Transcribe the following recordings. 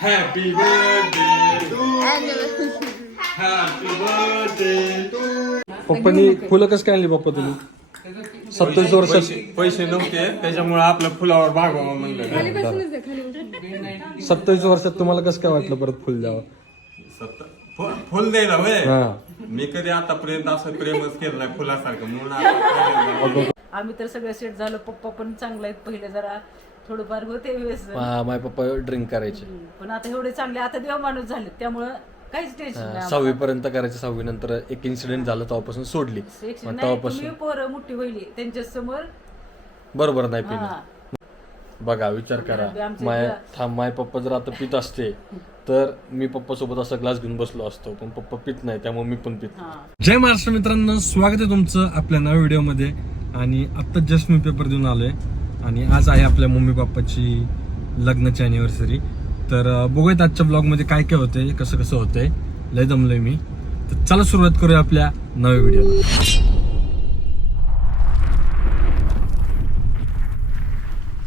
Happy birthday to happy birthday to पप्पानी फुलं कसं काय आणली पप्पा तुम्ही? सत्तावीस वर्षाची पैसे नव्हते त्याच्यामुळे आपलं फुलावर भागवा म्हणलं. सत्तावीस वर्षात तुम्हाला कसं काय वाटलं परत फुल द्यावं? फुल द्यायला वय हा. मी कधी आतापर्यंत असं प्रेमच केलं नाही फुलासारखं म्हणून आता. आम्ही तर सगळे सेट झालो पप्पा पण चांगले आहेत पहिले जरा थोडंफार होते व्यसन. माय पप्पा ड्रिंक करायचे. पण आता एवढे चांगले आता देव माणूस झाले त्यामुळं काहीच टेन्शन नाही सहावी पर्यंत करायचे सहावी नंतर एक इन्सिडेंट झालं तेव्हापासून सोडली. Tension मग नाही तेव्हापासून तुम्ही पोरं मोठी होईल त्यांच्यासमोर बरोबर नाही पिणं. बघा विचार करा. आमच्या माय थांब माय पप्पा जर आता पित असते तर मी पप्पा सोबत असा ग्लास घेऊन बसलो असतो पण पप्पा पित नाही त्यामुळे मी पण पित हा. जय महाराष्ट्र मित्रांनो स्वागत आहे तुमचं आपल्या नव्या व्हिडिओमध्ये आणि आत्ता जस्ट मी पेपर देऊन आलोय. आणि आज आहे आपल्या मम्मी पप्पाची लग्नाची अॅनिव्हर्सरी तर बघूयात आजच्या ब्लॉगमध्ये काय काय होतंय कसं कसं होतंय. लय दमलोय मी. तर चला सुरुवात करूया आपल्या नव्या व्हिडिओला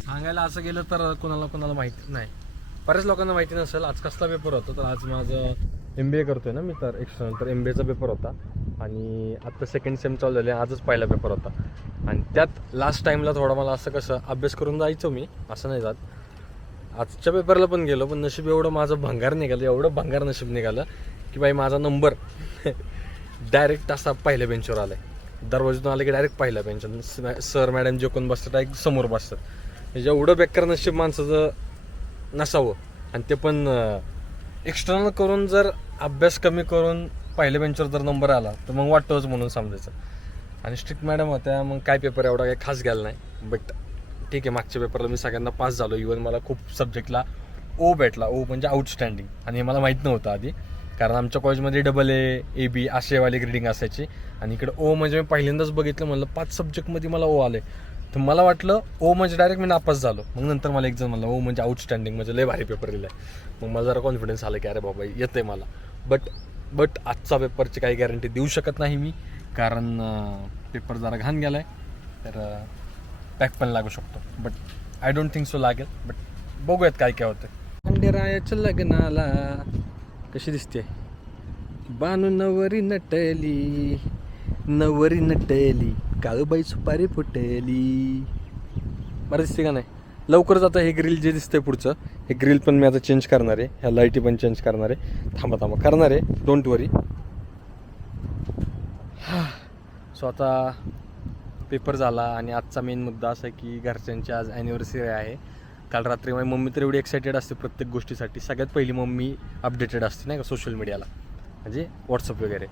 सांगायला असं गेलं तर कोणाला कोणाला माहिती नाही. बऱ्याच लोकांना माहिती नसेल आज कसला पेपर होता. तर आज माझं एम बी ए करतोय ना मी तर एक्सटर्नल तर एम बी एचा पेपर होता. आणि आत्ता सेकंड सेम चालू झाले आजच पहिला पेपर होता. आणि त्यात लास्ट टाईमला थोडा मला असं कसं अभ्यास करून जायचो मी असं नाही जात. आजच्या पेपरला पण गेलो पण नशीब एवढं माझं भंगार निघालं एवढं भंगार नशीब निघालं की बाई माझा नंबर डायरेक्ट असा पहिल्या बेंचवर आलं आहे दरवाजातून आले की डायरेक्ट पहिल्या बेंच सर मॅडम जे कोण बसतात डायरेक्ट समोर बसतात. म्हणजे एवढं बेकार नशीब माणसाचं नसावं. आणि ते पण एक्सटर्नल करून जर अभ्यास कमी करून पहिल्या बेंचवर जर नंबर आला तर मग वाटतोच म्हणून समजायचं. आणि स्ट्रिक्ट मॅडम होत्या मग काय पेपर एवढा काही खास गेला नाही. बट ठीक आहे मागच्या पेपरला मी सगळ्यांना पास झालो. इवन मला खूप सब्जेक्टला ओ भेटला. ओ म्हणजे आउटस्टँडिंग आणि हे मला माहीत नव्हतं आधी. कारण आमच्या कॉलेजमध्ये double A A B असेवाली grading असायची. आणि इकडे ओ म्हणजे मी पहिल्यांदाच बघितलं म्हणलं पाच सब्जेक्टमध्ये मला ओ आले तर मला वाटलं ओ म्हणजे डायरेक्ट मी नापास झालो. मग नंतर मला एक जण म्हणलं ओ म्हणजे आउटस्टँडिंग म्हणजे लय भारी पेपर दिलाय मग मला जरा कॉन्फिडन्स आला की अरे बाबा येते मला. बट बट आजचा पेपरची काही गॅरंटी देऊ शकत नाही मी. कारण पेपर जरा घाण गेला आहे तर पॅक पण लागू शकतो. But I don't think so लागेल. बट बघूयात काय काय होतं खंडेरायाच्या लग्नाला कशी दिसते? बानू नवरी नटली नवरी नटली काळूबाई सुपारी फुटली. बरं दिसते का नाही? लवकरच आता हे ग्रिल जे दिसतंय पुढचं. हे ग्रिल पण मी आता चेंज करणार आहे. ह्या लाईटी पण चेंज करणार आहे. थांबा थांबा. करणार आहे. डोंट वरी सो आता पेपर झाला आणि आजचा मेन मुद्दा असा आहे की घरच्यांची आज ॲनिव्हर्सरी आहे. काल रात्री माझी मम्मी तर एवढी एक्सायटेड असते प्रत्येक गोष्टीसाठी. सगळ्यात पहिली मम्मी अपडेटेड असते नाही का सोशल मीडियाला म्हणजे व्हॉट्सअप वगैरे.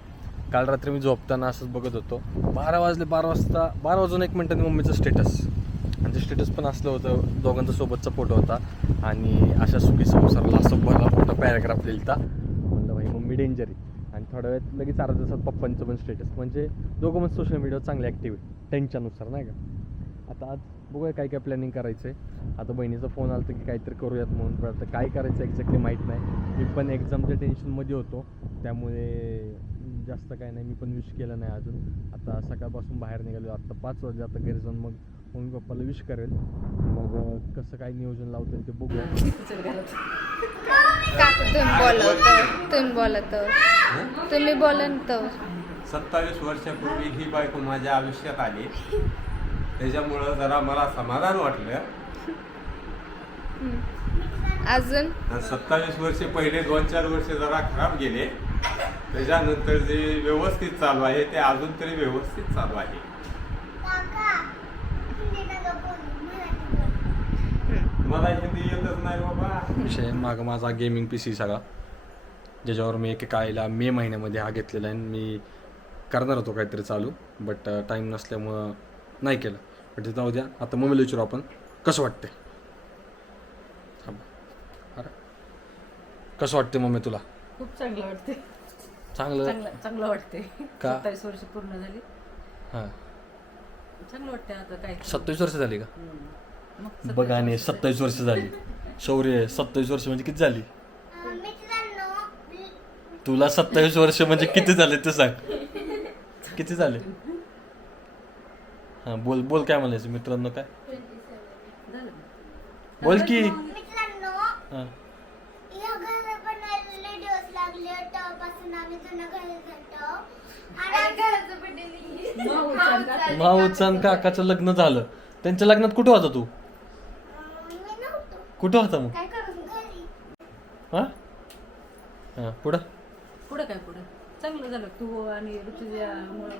काल रात्री मी झोपताना असंच बघत होतो. बारा वाजले बारा वाजता बारा वाजून एक मिनटाने मम्मीचं स्टेटस आणि ते स्टेटस पण असलं होतं दोघांचा सोबतचा फोटो होता. आणि अशा सुखी संसारला असं भरला मोठा पॅराग्राफ लिहिलता म्हणलं भाई मम्मी डेंजर आहे. आणि थोड्या वेळात लगेच अर्धा दिवसात पप्पांचं पण स्टेटस म्हणजे दोघं पण सोशल मीडियावर चांगले ॲक्टिव्ह आहे त्यांच्यानुसार नाही का? आता आज बघूया काय काय प्लॅनिंग करायचं आहे आता बहिणीचा फोन आला तर की काहीतरी करूयात म्हणून पण आता काय करायचं एक्झॅक्टली माहीत नाही. मी पण एक्झामच्या टेन्शनमध्ये होतो. त्यामुळे जास्त काय नाही. मी पण विश केलं नाही अजून. आता सकाळपासून बाहेर निघालो आता पाच वाजले. आता घरी जाऊन मग मम्मी पप्पाला विश करेल. मग कसं काय नियोजन लावता येईल ते बघूया. काकू तुम्ही बोलवतो तुम्ही बोलवतो सत्तावीस वर्षापूर्वी ही बायको माझ्या आयुष्यात आली. त्याच्यामुळं जरा मला समाधान वाटलं. अजून? सत्तावीस वर्षे पहिले दोन चार वर्ष जरा खराब गेले. त्याच्यानंतर जे व्यवस्थित चालू आहे ते अजून तरी व्यवस्थित चालू आहे. मला हिंदी येतच नाही बाबा. विषय मागं माझा गेमिंग पी सी सगळा. ज्याच्यावर मी एकेका आईला मे महिन्यामध्ये हा घेतलेला आहे आणि मी करणार होतो काहीतरी चालू बट टाईम नसल्यामुळं नाही केलं. बट ते जाऊ द्या आता मम्मीला विचारू आपण. कसं वाटते. अरे. कसं वाटते मम्मी तुला? खूप चांगलं वाटते चांगलं? चांगलं चांगलं वाटते का? सत्तावीस वर्ष पूर्ण झाली. हां. चांगलं वाटते आता काय. सत्तावीस वर्ष झाली का? हम्म. बघा आणि सत्तावीस वर्ष झाली. शौर्य सत्तावीस वर्ष म्हणजे किती झाली? तुला सत्तावीस वर्ष म्हणजे किती झाले ते सांग. किती झाले? हा बोल बोल काय म्हणायचं मित्रांनो काय? बोल की. हा. भाऊचं काकाचं लग्न झालं. त्यांच्या लग्नात कुठं होता तू? कुठं होता मग? हा? हा पुढं? पुढं काय पुढं? चांगलं झालं. तू आणि ऋतुजामुळं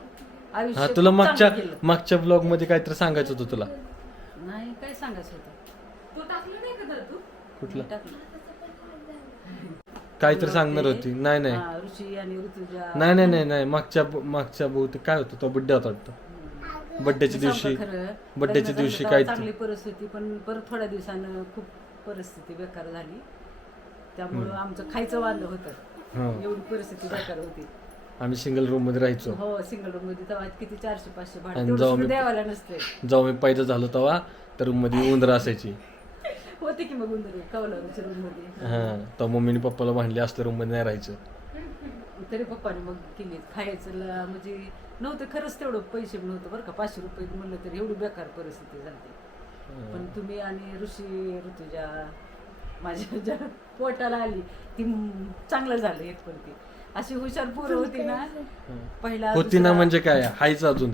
आयुष्य तुला खूप मागच्या चांगलं. मागच्या ब्लॉगमध्ये काहीतरी सांगायचं होतं तुला. नाही काय सांगायचं होतं? तू टाकलं नाही का तू? कुठलं? मी टाकलं. काहीतरी सांगणार होती. नाही नाही. हा, ऋषी आणि ऋतुजा नाही नाही नाही नाही. मागच्या मागच्या बहुतेक काय होतं? तो बड्डे होता वाटतं. बड्डेच्या दिवशी बड्डेच्या दिवशी काय चांगली परिस्थिती पण परत थोड्या दिवसानं खूप परिस्थिती बेकार झाली. त्यामुळं आमचं खायचं वांद होतं. हा. एवढी परिस्थिती बेकार होती. आम्ही सिंगल रूममध्ये राहायचो. हो सिंगल रूममध्ये तेव्हा किती चारशे पाचशे भाडं आणि तेवढं जाऊ सुद्धा मी- द्यावाला नसते. जेव्हा मी पहिलं झालो तेव्हा तर रूममध्ये उंदर असायची. होते की मग उंदरे? कवलारूच्या रूममध्ये. हा तर मम्मीने पप्पाला म्हणले असल्या रूममध्ये नाही राहायचं. तरी पप्पाने मग केली. खायचं ला- म्हणजे नव्हतं खरंच तेवढं पैसे नव्हतं बरं का. पाचशे रुपये म्हणलं तरी एवढी बेकार परिस्थिती झाली. पण तुम्ही आणि ऋषी ऋतुजा माझ्या ज्या पोटाला आली ती चांगलं झालं एक पण ती अशी हुशार पोरं होती ना पहिला होती ना दुसरा- म्हणजे काय? हायच अजून.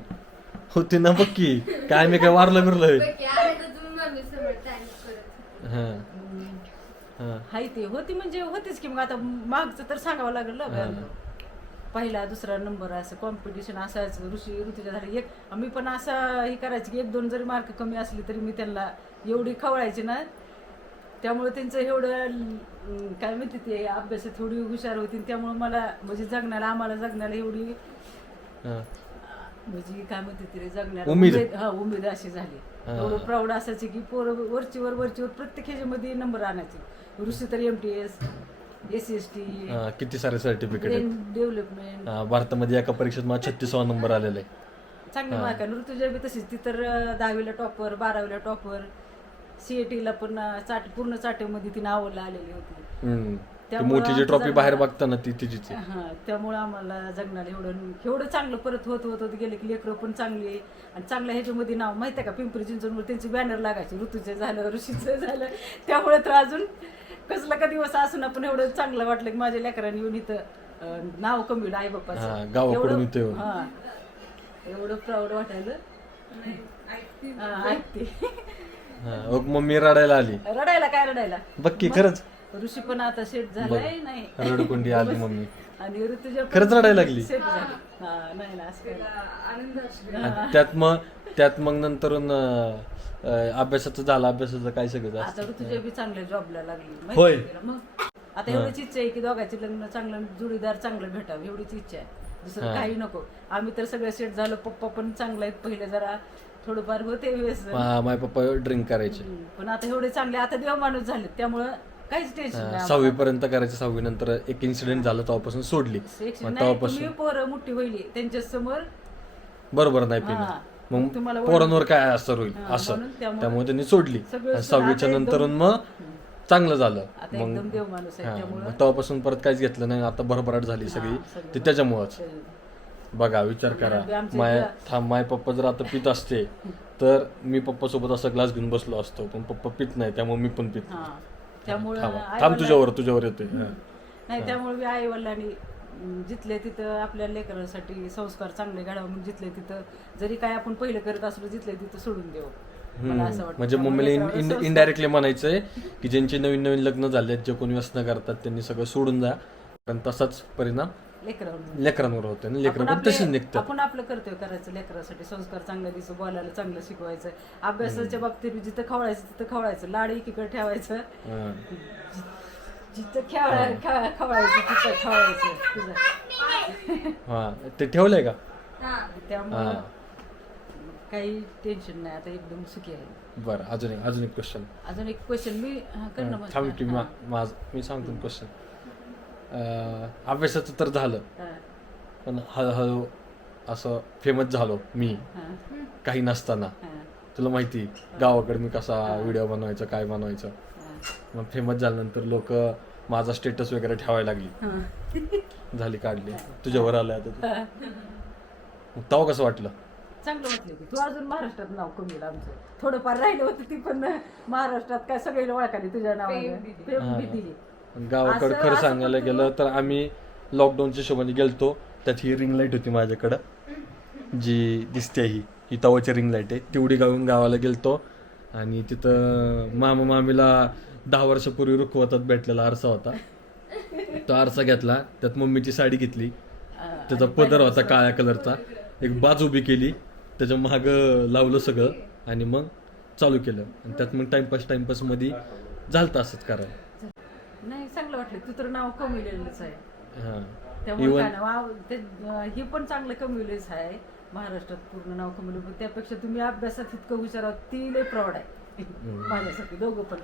होती ना बक्की काय मी काय वारलं बिरलं? हा. हा. हाय ती. होती म्हणजे होतीच की मग आता मागचं तर सांगावं लागलं हा. पहिला दुसरा नंबर असं कॉम्पिटिशन असायचं ऋषी ऋतुजा झाली. एक मी पण असं हे करायची की एक दोन जरी मार्क कमी असले तरी मी त्यांना एवढी खवळायची ना त्यामुळे त्यांचं एवढं काय म्हणते ते अभ्यासात एवढी हुशार होती. त्यामुळे मला म्हणजे जगण्याला आम्हाला जगण्याला एवढी म्हणजे काय म्हणते ते रे, जगण्याला उमेद. हा उमेद अशी झाली. एवढं प्राऊड असायची की पोरं वरचीवर वरचीवर प्रत्येक ह्याच्यामध्ये नंबर आणायचे. ऋषी तर M T S S S T हा, किती सारे सर्टिफिकेट आहेत? डेव्हलपमेंट हा, भारतामध्ये एका परीक्षेत मला छत्तीसावा नंबर आलेला. आहे चांगल्या मार्क ऋतुजा बी तशीच. ती तर अं, दहावीला टॉपर बारावीला टॉपर सीएटीला पण अं, चाट पूर्ण चाटेमध्ये ती नावाला आलेली होती. हम्म. ती त्यामुळं मोठी जी आमचं ट्रॉफी बाहेर जगण्याला- बघता ना ती तिचीच आहे. हा त्यामुळे आम्हाला जगण्याला एवढं एवढं चांगलं परत होत होत होत गेले की लेकरं पण चांगली आहे. आणि चांगल्या ह्याच्यामध्ये नाव माहिती आहे का? पिंपरी चिंचवडवर त्यांचे बॅनर लागायचे. ऋतूचं झालं ऋषीचं झालं. त्यामुळे तर अजून कसला का दिवस असून आपण एवढं चांगलं वाटलं की माझ्या लेकरांनी येऊन इथं अं, नाव कमी आई हा, बाप्पाचं गावाकडून एवढं- येऊन. हा. एवढं प्राऊड वाटायलं हा, ऐकते. हा, मग मम्मी रडायला आली. रडायला काय रडायला? बक्की खरंच? ऋषी पण आता सेट झालाय नाही. रडकुंडी आली मम्मी. आणि ऋतुजा पण खरंच रडायला लागली? सेट झाली. हा नाही ना असं काय. आणि त्यात मग त्यात मग अं, अभ्यासाचं झालं अभ्यासाचं काय सगळं आता असतं ऋतुजा बी चांगल्या जॉबला लागली माहिती होय. आहे तिला? मग आता एवढीच इच्छा आहे की दोघांचे लग्न चांगलं जोडीदार चांगलं भेटावं एवढीच इच्छा आहे. दुसरं काही नको. आम्ही तर सगळं सेट झालं पप्पा पण चांगला आहेत पहिले जरा थोडंफार होते व्यसन मा- पप्पा ड्रिंक करायचे. हम्म. पण आता एवढे चांगले आता देव माणूस झाले त्यामुळं काहीच टेन्शन नाही सहावी पर्यंत करायचं सहावी नंतर एक इन्सिडेंट झालं तेव्हापासून सोडली. Section मग नाही, तेव्हापासून. तुम्ही पोरं मोठी होईल त्यांच्यासमोर बरोबर नाही. पिणं मग तुम्हाला पोरांवर काय असर होईल? हा, असं. म्हणून त्यामुळे त्यामुळे त्यांनी सोडली. सगळं आणि सोडलं. सहावीच्या आता नंतर एकदम- मग चांगलं झालं. आता मग एकदम देव माणूस आहे हा, त्यामुळं. मग तेव्हापासून परत काहीच घेतलं नाही. आता भरभराट झाली सगळी. सगळं. ते त्याच्यामुळेच. बघा विचार करा. आमच्या माय थांब माय पप्पा जर आता पित असते तर मी पप्पा सोबत असा ग्लास घेऊन बसलो असतो. पण पप्पा पित नाही त्यामुळे मी पण पित हा. त्यामुळं थांब. आई तुझ्यावर तुझ्यावर येतोय. हा. नाही त्यामुळे मी आई वडिलांनी जिथले तिथं आपल्या लेकरांसाठी संस्कार चांगले घडावं म्हणून जिथले तिथं जरी काय आपण पहिलं करत असलो जिथले तिथं सोडून देऊ. मला असं वाटतं. म्हणजे मम्मीला संस्कार- इनडायरेक्टली म्हणायचंय की ज्यांचे नवीन नवीन लग्न झाले जे कोणी व्यसन करतात त्यांनी सगळं सोडून जा कारण तसाच परिणाम लेकरावर ना लेकरं आपण पण तशीच आपले- निघतात. आपण आपलं कर्तव्य करायचं लेकरासाठी. संस्कार चांगलं दिसू बोलायला चांगलं शिकवायचं. अभ्यासाच्या बाबतीत जिथं खवळायचं तिथं खवळायचं. लाड एकीकडे ठेवायचं. जिथं खेळा खेळा- खवळायचं तिथं खवळायचं तुझं हा. ते ठेवलंय का? त्यामुळं हा. काही टेन्शन नाही आता एकदम सुखी आहे. बरं अजून एक अजून एक क्वेश्चन अजून एक क्वेश्चन मी हा, कर ना मग. थांब की मा- माझ मी सांगतो क्वेश्चन अभ्यासाचं तर झालं. हा, पण हळूहळू असं फेमस झालो मी. हा, काही नसताना. हा, तुला माहिती गावाकडे मी कसा व्हिडिओ बनवायचा काय बनवायचं. मग फेमस झाल्यानंतर लोक माझा स्टेटस वगैरे ठेवायला लागली. झाली काढली. तुझ्यावर आलं आता ते. मग तेव्हा कसं वाटलं? चांगलं की. तू अजून महाराष्ट्रात नाव कमी आमचं. थोडंफार राहिलं होतं ती पण महाराष्ट्रात काय सगळे ओळखाली तुझ्या नावाने. गावाकडे खरं सांगायला गेलं तर आम्ही लॉकडाऊनच्या हिशोबाने गेलतो. त्यात ही रिंग लाइट होती माझ्याकडं. जी दिसते ही. ही तवाची रिंग लाइट आहे. तेवढी गावून गावाला गेलतो. आणि तिथं मामा मामीला दहा वर्षापूर्वी रुखवतात भेटलेला आरसा होता. तो आरसा घेतला त्यात मम्मीची साडी घेतली. त्याचा पदर होता काळ्या कलरचा. एक बाज उभी केली त्याच्या माग लावलं सगळं आणि मग चालू केलं. आणि त्यात मग टाइमपास टाइमपासमध्ये झालं असंच करायला नाही चांगलं वाटलं. तू तर नाव कमविलेलंच आहे. हां. हे पण चांगलं कमविलेच आहे. महाराष्ट्रात पूर्ण नाव कमवलं पण त्यापेक्षा तुम्ही अभ्यासात इतकं हुशार आहोत ती लय प्रौढ आहे. माझ्यासाठी दोघं पण.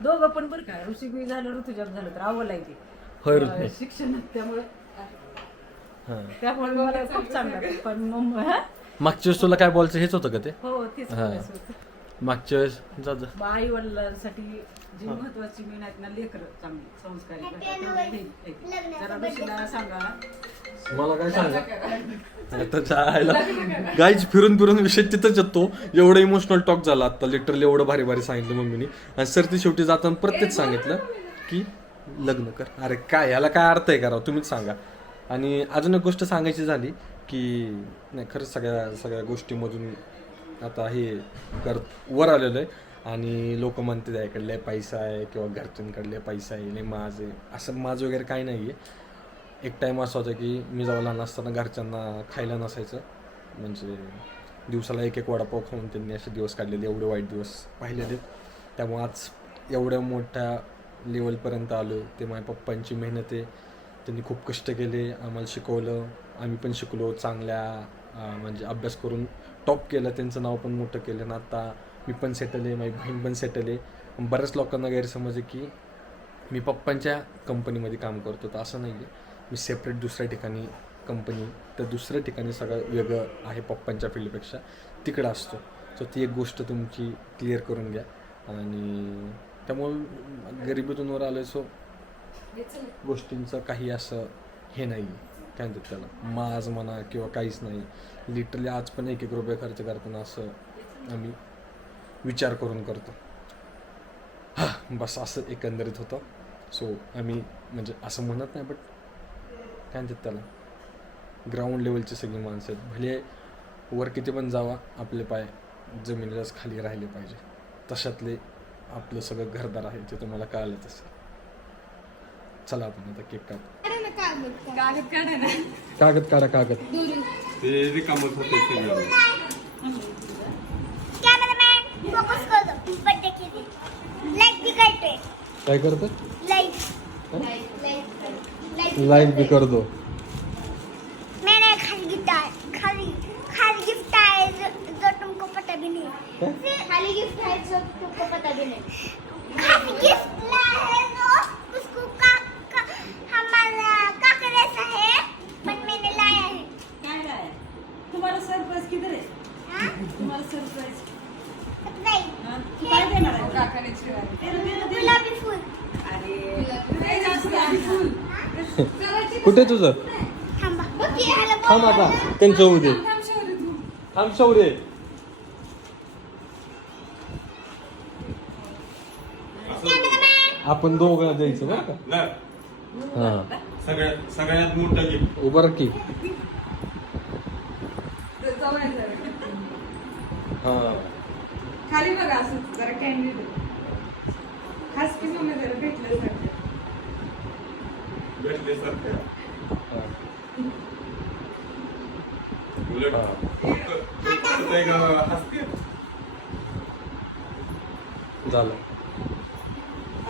दोघं पण बरं का ऋषी बी झालं ऋतुजाब झालं तर आवड आहे ते होय ऋतू. शिक्षणात त्यामुळे हां त्यामुळे मला खूप चांगलं. पण मग हा? मागच्या वेळेस तुला काय बोलायचं हेच होतं का ते हो तेच. बोलायचं होतं. मागच्या वेळेस जा जा. आई वडिलांसाठी जी महत्वाची मेन आहेत ना लेकर चांगली संस्कारी. जरा ऋषीला सांगा. मला काय सांगा? आता आयला गाईच फिरून फिरून विषय तिथंच येतो. एवढं इमोशनल टॉक झाला आता लिटरली एवढं भारी भारी सांगितलं मम्मीने. आणि सर ती शेवटी जाताना प्रत्येक सांगितलं की लग्न कर. अरे काय याला काय अर्थ आहे का राव तुम्हीच सांगा. आणि अजून एक गोष्ट सांगायची झाली की नाही खरंच सगळ्या सगळ्या गोष्टीमधून आता हे कर वर आलेलं आहे. आणि लोक म्हणते त्याकडले पैसा आहे किंवा घरच्यांकडले पैसा आहे नाही माझं आहे. असं माझं वगैरे काही नाही आहे. एक टाईम असा होता की मी जेव्हा लहान असताना घरच्यांना खायला नसायचं. म्हणजे दिवसाला एक एक वडापाव खाऊन त्यांनी असे दिवस काढलेले एवढे वाईट दिवस पाहिलेले. त्यामुळे आज एवढ्या मोठ्या लेवलपर्यंत आलो. ते माझ्या पप्पांची मेहनत आहे. त्यांनी खूप कष्ट केले. आम्हाला शिकवलं. आम्ही पण शिकलो चांगल्या म्हणजे अभ्यास करून टॉप केलं त्यांचं नाव पण मोठं केलं. आणि आता मी पण सेटल आहे माझी बहीण पण सेटल आहे. बऱ्याच लोकांना गैरसमज आहे की मी पप्पांच्या कंपनीमध्ये काम करतो. तर असं नाही आहे मी सेपरेट दुसऱ्या ठिकाणी कंपनी तर दुसऱ्या ठिकाणी सगळं वेगळं आहे पप्पांच्या फील्डपेक्षा तिकडं असतो. सो ती एक गोष्ट तुमची क्लिअर करून घ्या. आणि त्यामुळे गरिबीतून वर आलं सो गोष्टींचं काही असं हे नाही काय म्हणतात त्याला? माज म्हणा किंवा काहीच नाही. लिटरली आज पण एक एक रुपये खर्च करताना असं आम्ही विचार करून करतो. हां बस असं एकंदरीत होतं. सो आम्ही म्हणजे असं म्हणत नाही बट काय म्हणतात त्याला? ग्राउंड लेवलची सगळी माणसं आहेत. भले वर किती पण जावा आपले पाय जमिनीलाच खाली राहिले पाहिजे. तशातले आपलं सगळं घरदार आहे ते तुम्हाला कळालं तसं. चला आपण आता केक काप कागद. काढा ना कागद काढा ते रिकामच होते सगळं करते. काय करतं? लाइक लाइक लाईक भी कर दो मैंने खाली गिफ्ट आया खाली खाली गिफ्ट आया जो, तुमको पता भी नहीं खाली गिफ्ट है जो तुमको पता भी नहीं खाली गिफ्ट लाया है जो उसको का, का हमारा काका जैसा है पर मैंने लाया है काय काय तुम्हाला सरप्राईज किती रे हाँ? तुम्हाला सरप्राईज नहीं काय देणार आहे काकाने दे ना, दे ना, दे ना. गुलाबी फूल अरे ते जास्त आहे फुल. कुठे तुझं? थांबा आता त्यांचं होऊ दे. थांब शौर्य. आपण दोघं द्यायचं बरं का? ना हां. सगळ्यात सगळ्यात मोठं उभं की ते जाऊ नये जरा. हां खाली बघा असं जरा कॅन्डिड खास की तुम्ही जरा भेटलं भेटले सारखे उलट. हा. फक्त एक हसते? झालं.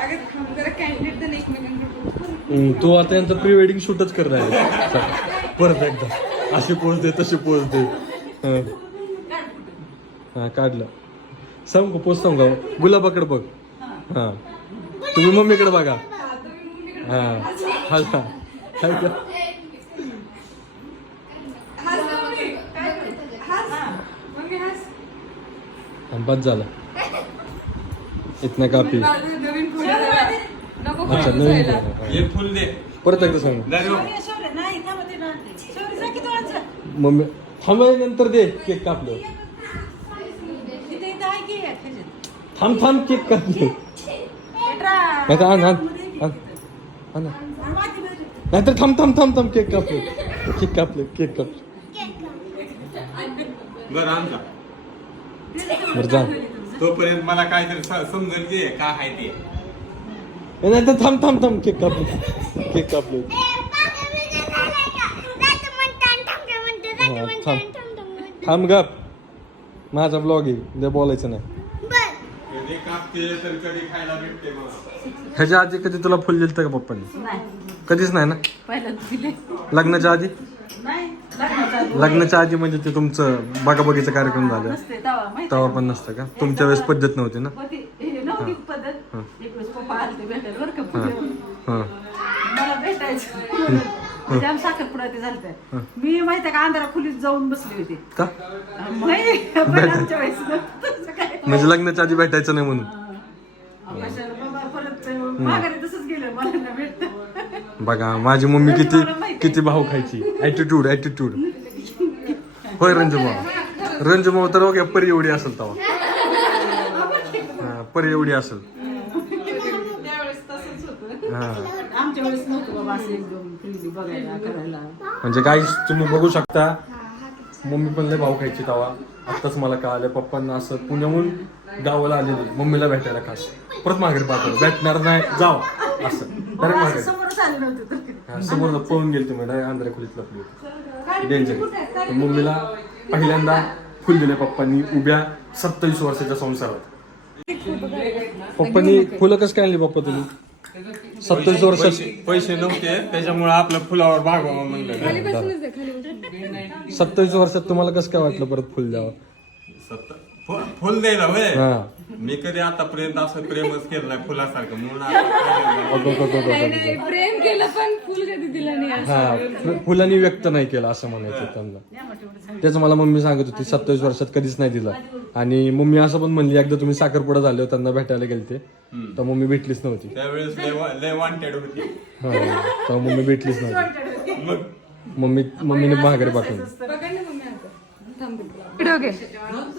अगं जरा कॅन्डिडेट तर एकमेकांकडे हम्म, तू आता यांचं प्री वेडिंग शूटच करणार आहे परत एकदा. अशी पोच दे तशी पोच दे. हं. काढलं. सांग पोच सांग गुलाबाकडे बघ. हा. तुम्ही मम्मीकडे बघा. हा. हा बस झालं. इथनं कापी. अच्छा नवीन फुल दे. परत एकदा सांग. मम्मी थांबाय नंतर दे केक कापलं इथे इथं आहे की ह्याच्यात. थांब थांब केक कापलं पेट्रा. नाही तर आण आण आण. आण आणि. नाहीतर थांब थांब थांब थांब केक कापलं केक कापले केक कापले बरं आमचा बरं जा तोपर्यंत मला काहीतरी समजेल की काय आहे ते नाही तर थांब थांब थांब केक कापले केक कापले आणि हा, म्हणतो थांब. आणि. थांब गप माझा ब्लॉग आहे बोलायचं नाही. कधी कापते तर कधी खायला भेटते मला. ह्याच्या आधी कधी तुला फुल दिलं का पप्पांनी? कधीच नाही ना? लग्नाच्या आधी? नाही लग्नाचा आधी. लग्नाच्या आधी म्हणजे ते तुमचं बागाबगीचा कार्यक्रम झाला. नसते तवा माहिती तेव्हा पण नसतं का? तुमच्या वेळेस पद्धत नव्हती ना? म्हणजे मी माहिती आहे का अंधारा खोलीत जाऊन बसली होती. का? काय म्हणजे लग्नाच्या आधी भेटायचं नाही म्हणून. कशाला बाबा परत माघारी तसंच गेलं मला ना भेटत. बघा माझी मम्मी किती किती भाव खायची. ऍटिट्यूड ऍटिट्यूड होय रंजू भाऊ रंजू भाऊ तर बघा परी एवढी असेल तेव्हा. हा, परी एवढी असेल. त्यावेळेस तसंच होतं. हा. आमच्या वेळेस नव्हतं बाबा असं एकदम फ्रीली बघायला करायला. म्हणजे काही तुम्ही बघू शकता मम्मी पण लय भाऊ खायची तवा आत्ताच मला कळालं पप्पांना असं पुण्याहून गावाला आलेली मम्मीला भेटायला खास. परत माघारी पाठवलं. भेटणार नाही जाव. असं. डायरेक्ट माघारी. हा, समोर पळून गेली तुम्ही. डायरेक्ट आंध्रा खोलीत लपली होती. डेंजर मम्मीला पहिल्यांदा फुल दिले पप्पांनी. उभ्या सत्तावीस वर्षाच्या संसारात. पप्पांनी फुलं कसं काय आणली पप्पा तुम्ही? सत्तावीस वर्षाची पैसे नव्हते त्याच्यामुळे आपलं फुलावर भागवा म्हणलं. सत्तावीस वर्षात तुम्हाला कसं काय वाटलं परत फुल द्यावं? सत्त- फुल द्यायला होय? हा. मी कधी आतापर्यंत असं प्रेमच केलं नाही फुलासारखं. म्हणून आता. प्रेम केलं पण फुल कधी दिलं नाही हा फु- फुलांनी व्यक्त नाही केलं असं म्हणायचं त्यांना. तेच मला मम्मी सांगत होती सत्तावीस वर्षात कधीच नाही दिलं. आणि मम्मी असं पण म्हणली एकदा तुम्ही साखरपुडा झाले होते, त्यांना भेटायला गेलते. तर मम्मी भेटलीच नव्हती. त्यावेळेस लय वा- लय वॉन्टेड होती. हा तेव्हा मम्मी भेटलीच नव्हती. मग? मम्मी मम्मीने माघारी पाठवली.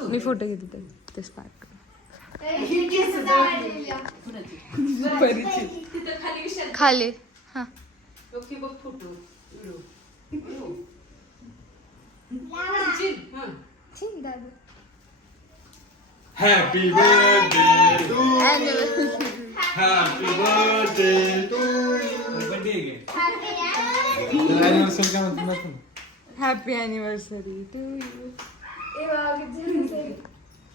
मी फोटो घेते ते ते स्पार्क खाली. हा. Happy birthday to happy birthday to happy anniversary to you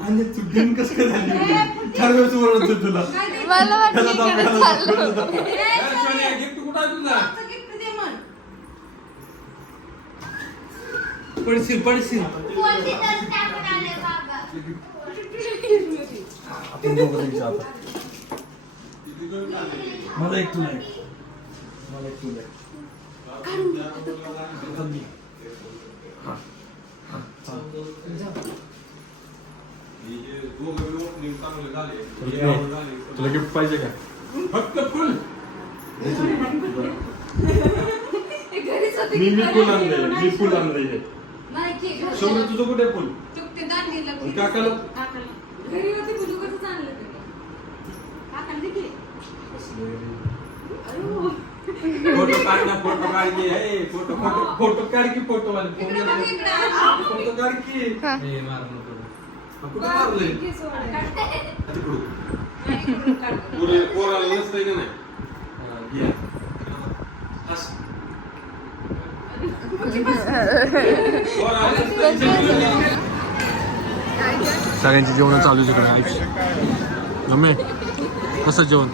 Tu game कसं काय झाली? चार वेळेस ओरडतो तुला. मला वाटलं त्याला इकडे त्याला दाब, चाललो. त्याला दाब. पडशील पडशील. कोणती तर टाकून आले बाबा. आपण दोघं जायचं आता मला एक तुला एक. मला एक तुला एक. आता मी. हा, हा, चालेल. तुला गिफ्ट पाहिजे का फक्त फुल। मी मी फुल आणले मी फुल आणले हे। शौर्य तुझं कुठे आहे फुल आणि काकाला? फ़ोटो काढ ना फ़ोटो काढ की हे फ़ोटो फ़ोटो फ़ोटो काढ की फ़ोटो फ़ोटो काढ की. हा, कुठं कुठं? पुरे पोराला नसतंय का नाही? हा. सगळ्यांची जेवण चालू आहे तिकडे आयुष्य. मम्मी कसं जेवण?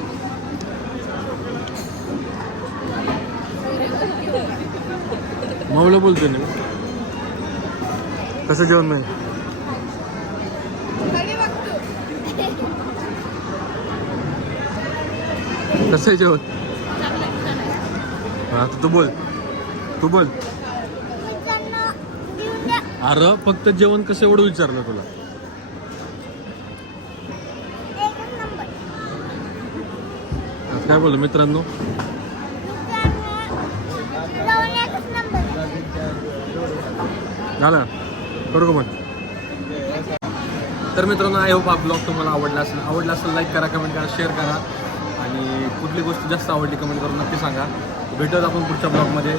माऊला बोलतोय ना. कसं जेवण नाही कसं आहे जेवण? हा, तू बोल. तू बोल. अरे फक्त जेवण कसं एवढं विचारलं तुला. काय बोल मित्रांनो? झालं? करू का मग? तर मित्रांनो आय होप हा ब्लॉग तुम्हाला आवडला असेल. आवडला असेल लाईक करा कमेंट करा शेअर करा. कुठली गोष्ट जास्त आवडली कमेंट करून नक्की सांगा. भेटत आपण पुढच्या ब्लॉगमध्ये